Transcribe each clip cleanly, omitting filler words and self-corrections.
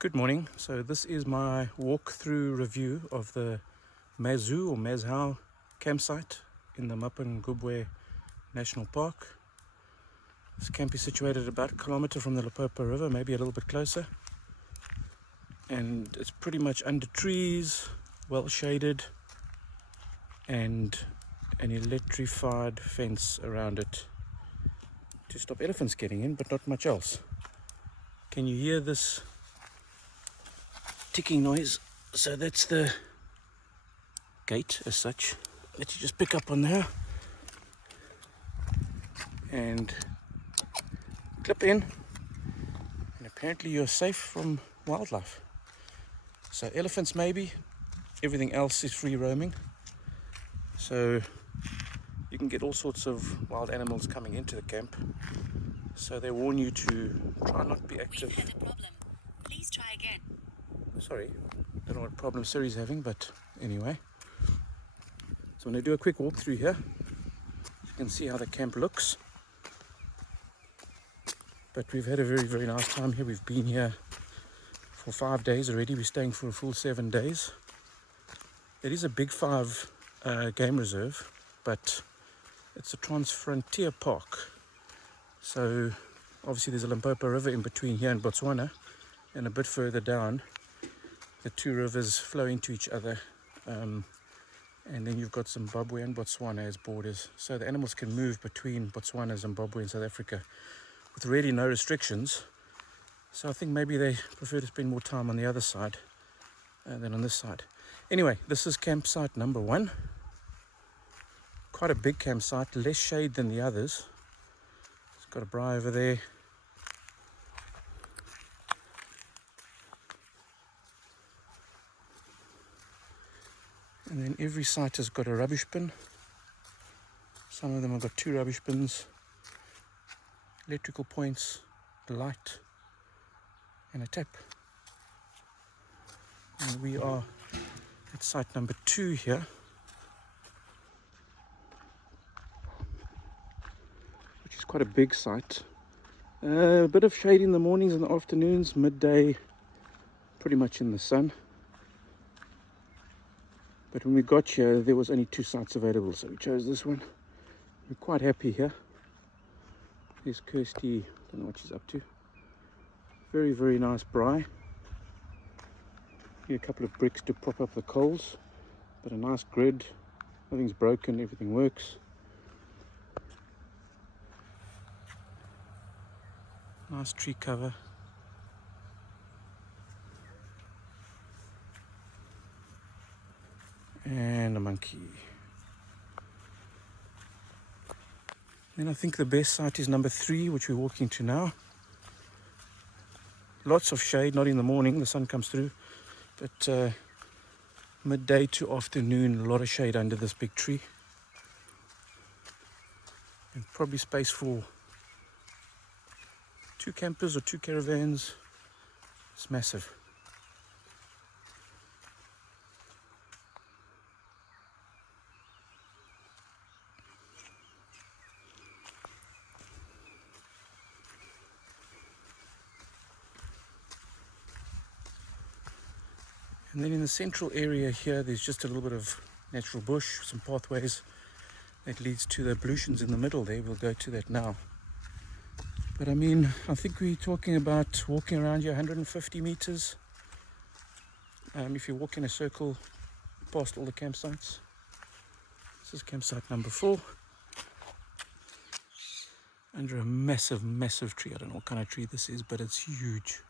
Good morning. So this is my walkthrough review of the Mazhou or Mazhou campsite in the Mapungubwe National Park. This camp is situated about a kilometer from the Limpopo River, maybe a little bit closer. And it's pretty much under trees, well shaded, and an electrified fence around it to stop elephants getting in, but not much else. Can you hear this ticking noise? So that's the gate as such that you just pick up on there and clip in, and apparently you're safe from wildlife. So elephants maybe, everything else is free roaming, so you can get all sorts of wild animals coming into the camp. So they warn you to try not to be active. We've had a problem. Please try again. Sorry, I don't know what problem Siri's having, but anyway. So I'm going to do a quick walk through here. You can see how the camp looks. But we've had a very, very nice time here. We've been here for 5 days already. We're staying for a full 7 days. It is a big 5 game reserve, but it's a trans-frontier park. So obviously there's a Limpopo River in between here and Botswana, and a bit further down the two rivers flow into each other, and then you've got Zimbabwe and Botswana as borders. So the animals can move between Botswana, Zimbabwe and South Africa with really no restrictions. So I think maybe they prefer to spend more time on the other side than on this side. Anyway, this is campsite number 1. Quite a big campsite, less shade than the others. It's got a braai over there. And then every site has got a rubbish bin. Some of them have got 2 rubbish bins, electrical points, a light, and a tap. And we are at site number 2 here, which is quite a big site. A bit of shade in the mornings and the afternoons, midday pretty much in the sun. But when we got here, there was only 2 sites available, so we chose this one. We're quite happy here. There's Kirsty, don't know what she's up to. Very, very nice braai. Here a couple of bricks to prop up the coals, but a nice grid. Nothing's broken, everything works. Nice tree cover. And a monkey. Then I think the best site is number 3, which we're walking to now. Lots of shade, not in the morning, the sun comes through, but midday to afternoon, a lot of shade under this big tree. And probably space for 2 campers or 2 caravans. It's massive. And then in the central area here, there's just a little bit of natural bush, some pathways that leads to the ablutions in the middle there. We'll go to that now. But I mean, I think we're talking about walking around here 150 meters. If you walk in a circle past all the campsites. This is campsite number 4. Under a massive, massive tree. I don't know what kind of tree this is, but it's huge.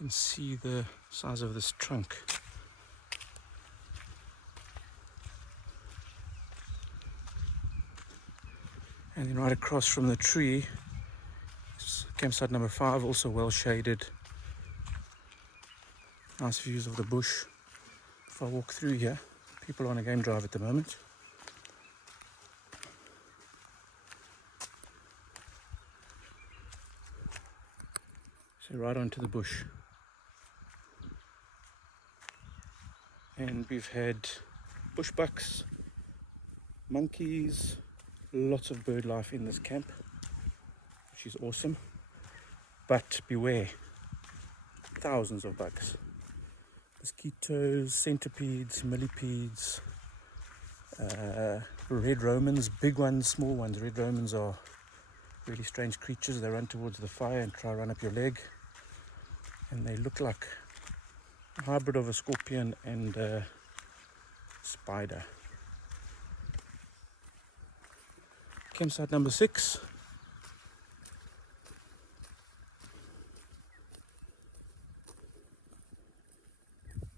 You can see the size of this trunk. And then right across from the tree is campsite number 5, also well shaded. Nice views of the bush. If I walk through here, people are on a game drive at the moment. So right onto the bush. And we've had bushbucks, monkeys, lots of bird life in this camp, which is awesome. But beware, thousands of bugs. Mosquitoes, centipedes, millipedes, red romans, big ones, small ones. Red romans are really strange creatures. They run towards the fire and try to run up your leg. And they look like a hybrid of a scorpion and a spider. Campsite number 6.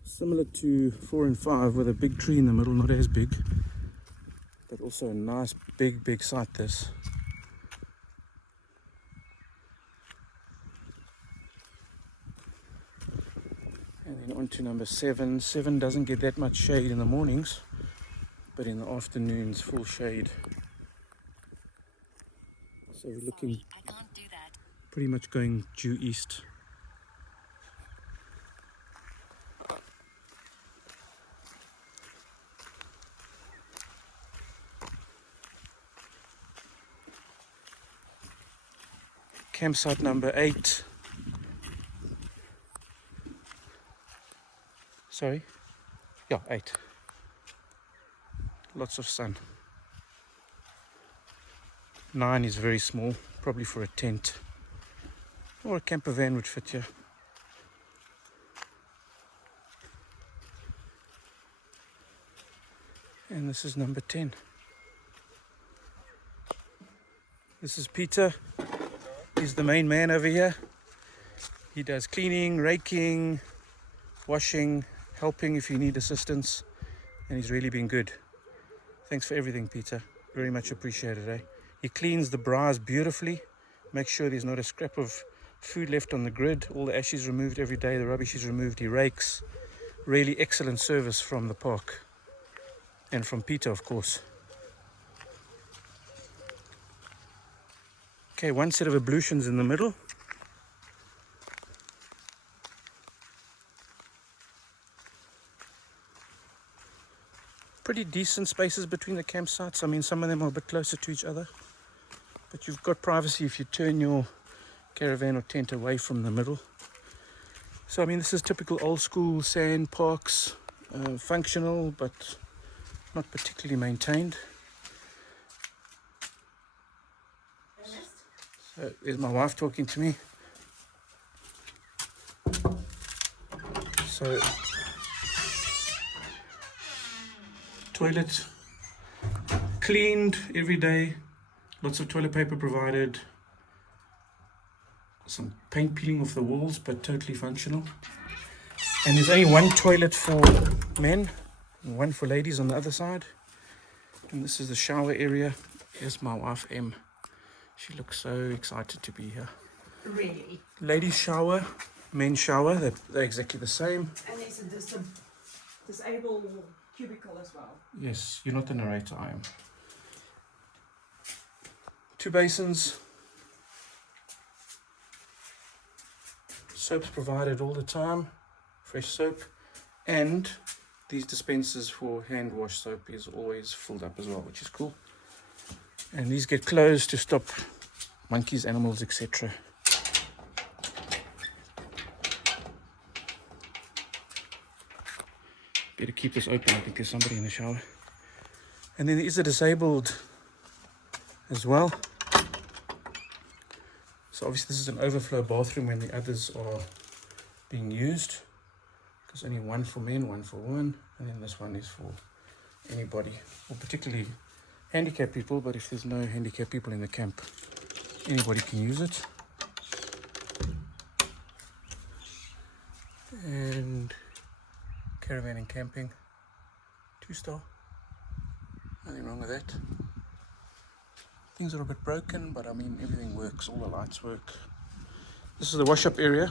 Similar to 4 and 5 with a big tree in the middle, not as big, but also a nice big site this. And then on to number 7. 7 doesn't get that much shade in the mornings, but in the afternoons full shade. So we're looking I can't do that. pretty much going due east. Campsite number 8. Sorry? Yeah, 8. Lots of sun. 9 is very small, probably for a tent. Or a camper van would fit here. And this is number 10. This is Peter. He's the main man over here. He does cleaning, raking, washing, helping if you need assistance. And he's really been good. Thanks for everything, Peter. Very much appreciated, eh? He cleans the braais beautifully. Makes sure there's not a scrap of food left on the grid. All the ash is removed every day. The rubbish is removed. He rakes. Really excellent service from the park. And from Peter, of course. Okay, one set of ablutions in the middle. Pretty decent spaces between the campsites. I mean, some of them are a bit closer to each other. But you've got privacy if you turn your caravan or tent away from the middle. So, I mean, this is typical old school sand parks. Functional, but not particularly maintained. So there's my wife talking to me. So, toilet cleaned every day, lots of toilet paper provided, some paint peeling off the walls, but totally functional. And there's only one toilet for men, and one for ladies on the other side. And this is the shower area. Here's my wife M. She looks so excited to be here. Really? Ladies shower, men's shower, they're exactly the same. And it's a disabled cubicle as well. Yes, you're not the narrator, I am. 2 basins. Soaps provided all the time, fresh soap. And these dispensers for hand wash soap is always filled up as well, which is cool. And these get closed to stop monkeys, animals, etc. Better keep this open. I think there's somebody in the shower. And then there is a disabled as well. So obviously this is an overflow bathroom when the others are being used. Because only one for men, one for women. And then this one is for anybody, or particularly handicapped people. But if there's no handicapped people in the camp, anybody can use it. And caravan and camping, 2-star, nothing wrong with that. Things are a bit broken, but I mean everything works, all the lights work. This is the wash up area.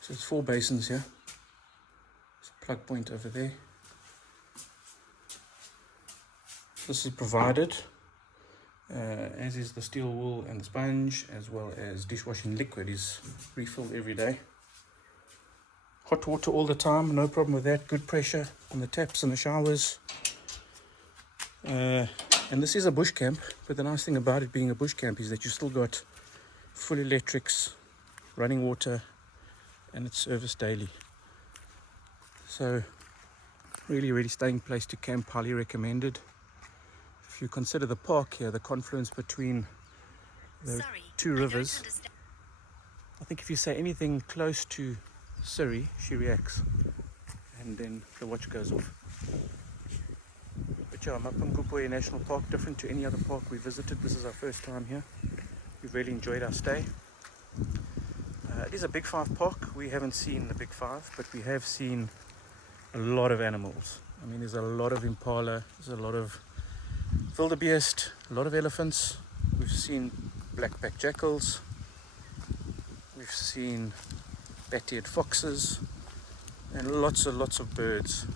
So it's 4 basins here. There's a plug point over there. This is provided, as is the steel wool and the sponge, as well as dishwashing liquid is refilled every day. Hot water all the time, no problem with that. Good pressure on the taps and the showers. And this is a bush camp, but the nice thing about it being a bush camp is that you still got full electrics, running water, and it's serviced daily. So really staying place to camp, highly recommended. If you consider the park here, the confluence between the Sorry, two I don't rivers, understand. I think if you say anything close to Siri, she reacts, and then the watch goes off. But yeah, Mapungubwe National Park, different to any other park we visited. This is our first time here. We've really enjoyed our stay. It is a Big Five park. We haven't seen the Big Five, but we have seen a lot of animals. I mean, there's a lot of impala, there's a lot of wildebeest, a lot of elephants. We've seen black-backed jackals. We've seen bat-eared foxes and lots of birds.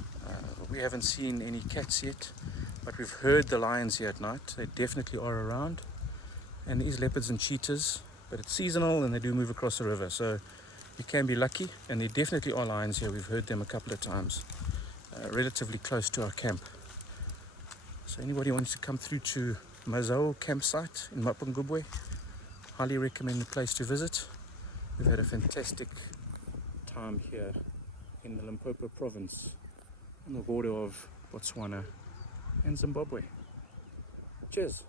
We haven't seen any cats yet, but we've heard the lions here at night. They definitely are around. And there is leopards and cheetahs, but it's seasonal and they do move across the river, so you can be lucky. And there definitely are lions here. We've heard them a couple of times, relatively close to our camp. So anybody wants to come through to Mazhou campsite in Mapungubwe, highly recommend the place to visit. We've had a fantastic time here in the Limpopo province on the border of Botswana and Zimbabwe. Cheers.